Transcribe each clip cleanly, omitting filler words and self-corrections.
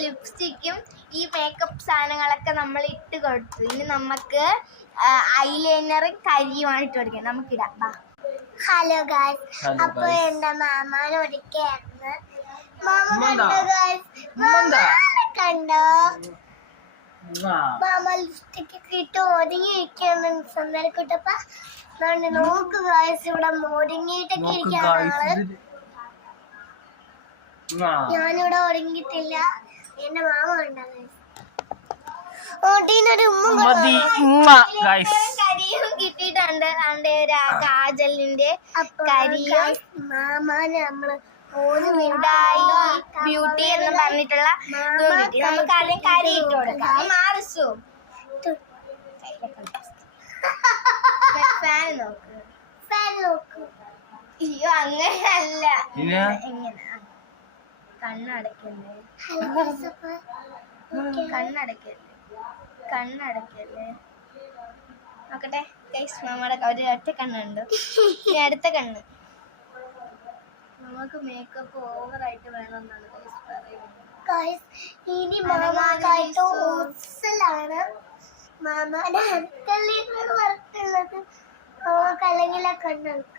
ലിപ്സ്റ്റിക്കും ഈ മേക്കപ്പ് സാധനങ്ങളൊക്കെ നമ്മൾ ഇട്ട് കൊടുത്തു. ഇനി നമുക്ക് ഐലൈനർ കരിയുമാണ് ഇട്ട് കൊടുക്കുന്നത്. നമുക്കിടാം. ഹലോ ഗായ്സ്, അപ്പൊ എന്റെ മാമാനെ ഒരിക്കയായിരുന്നു. മാമ കണ്ടോ ഗായ്സ്? കണ്ടോ മാമ ലിപ്സ്റ്റിക് ഒക്കെ ഇട്ട് ഒതുങ്ങിയിരിക്കുകയാണ് സുന്ദരക്കുട്ടപ്പ. നോക്ക് ഗായ്സ്, ഇവിടെ ഒതുങ്ങിയിട്ടൊക്കെ ഇരിക്കുകയാണ്. ഞാനിവിടെ ഒരുങ്ങിയിട്ടില്ല. എന്റെ മാമ കണ്ടോ കരിയും കിട്ടിയിട്ടുണ്ട്. അതിന്റെ കാജലിന്റെ കരിയും മാമാന് നമ്മള് ബ്യൂട്ടി എന്ന് പറഞ്ഞിട്ടുള്ള ഇതും കിട്ടി. നമുക്ക് ആദ്യം കരി ഇട്ട് കൊടുക്കാം. മാറിച്ചു ഫാൻ നോക്ക്, ഫാൻ നോക്ക്. അയ്യോ അങ്ങനെയല്ല, എങ്ങനെ കണ്ണടക്കല്ലേ, കണ്ണടക്കല്ലേ. നോക്കട്ടെ നമ്മുടെ ഒരു ഒറ്റ കണ്ണുണ്ട്. ഇനി അടുത്ത കണ്ണ്. നമുക്ക് മേക്കപ്പ് ഓവറായിട്ട് വേണമെന്നാണ് പറയുന്നത്. ഇനി മാമാക്കായിട്ട് ഓട്സലാണ് മാമാന്റെ അടുക്കളയിലാണ് വറുത്തുള്ളത്. നമുക്ക് അല്ലെങ്കിൽ ആ കണ്ണെടുക്കാം.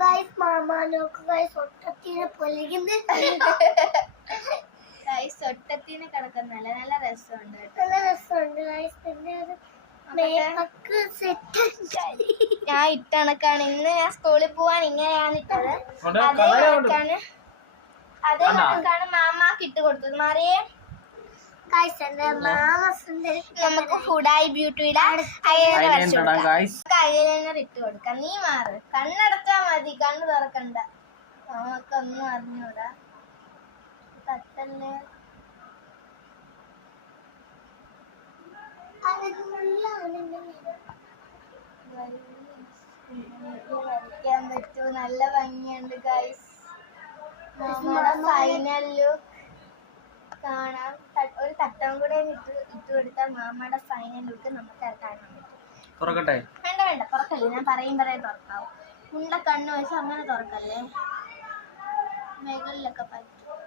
ഗൈസ് മാമാ നോക്ക് ഗൈസ്, ഒട്ടത്തിന് പൊലിക്കുന്നത്. ഗൈസ് ഒട്ടത്തിന് കിടക്കുന്ന നല്ല രസമുണ്ട്, നല്ല രസമുണ്ട് ഗൈസ്. പിന്നെ ഞാൻ ഇട്ട കണക്കാണ്. ഇന്ന് ഞാൻ സ്കൂളിൽ പോവാൻ ഇങ്ങനെയാണ് ഇട്ടത്. അതേ കണക്കാണ് മാമാക്ക് ഇട്ട് കൊടുത്തത്. മാറിയേ നമുക്ക് ഹുഡായി ബ്യൂട്ടിയുടെ ഐലൈനർ ഇട്ട് കൊടുക്കാം. നീ മാറ്, കണ്ണടച്ചാ മതി, കണ്ണ് തുറക്കണ്ട. നമുക്കൊന്നും അറിഞ്ഞൂടാ. തട്ടല്ലേ, വരയ്ക്കാൻ പറ്റൂ. നല്ല ഭംഗിയുണ്ട് ഗൈസ്. നമ്മുടെ ഫൈനൽ ലുക്ക് കാണാം. ഒരു തട്ടം കൂടെ ഇട്ട് കൊടുത്താൽ മാമയുടെ ഫൈനൽ ലുക്ക് നമുക്ക് കാണാൻ പറ്റും. വേണ്ട തുറക്കല്ലേ, ഞാൻ പറയുമ്പോഴേ തുറക്കാവും. ഉണ്ട കണ്ണ് വെച്ച് അങ്ങനെ തുറക്കല്ലേ, മേഖലയിലൊക്കെ പറ്റും.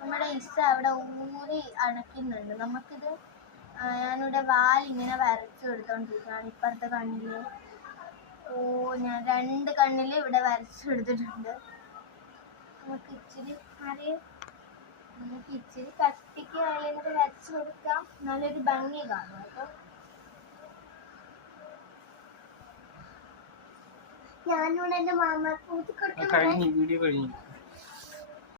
നമ്മുടെ ഇസ അവിടെ ഊരി അണയ്ക്കുന്നുണ്ട്. നമുക്കിത് ഞാനിവിടെ വാലിങ്ങനെ വരച്ചു കൊടുത്തോണ്ടിരിക്കുകയാണ്. ഇപ്പുറത്തെ കണ്ണില് ഞാൻ 2 കണ്ണില് ഇവിടെ വരച്ചു കൊടുത്തിട്ടുണ്ട്. നമുക്ക് ഇച്ചിരി കട്ടിക്ക് ഐലൈനർ വരച്ചു കൊടുക്കാം, നല്ലൊരു ഭംഗി കാണും കേട്ടോ. ഞാനിവിടെ എന്റെ മാമാക്ക് ഊതി കൊടുക്കാം.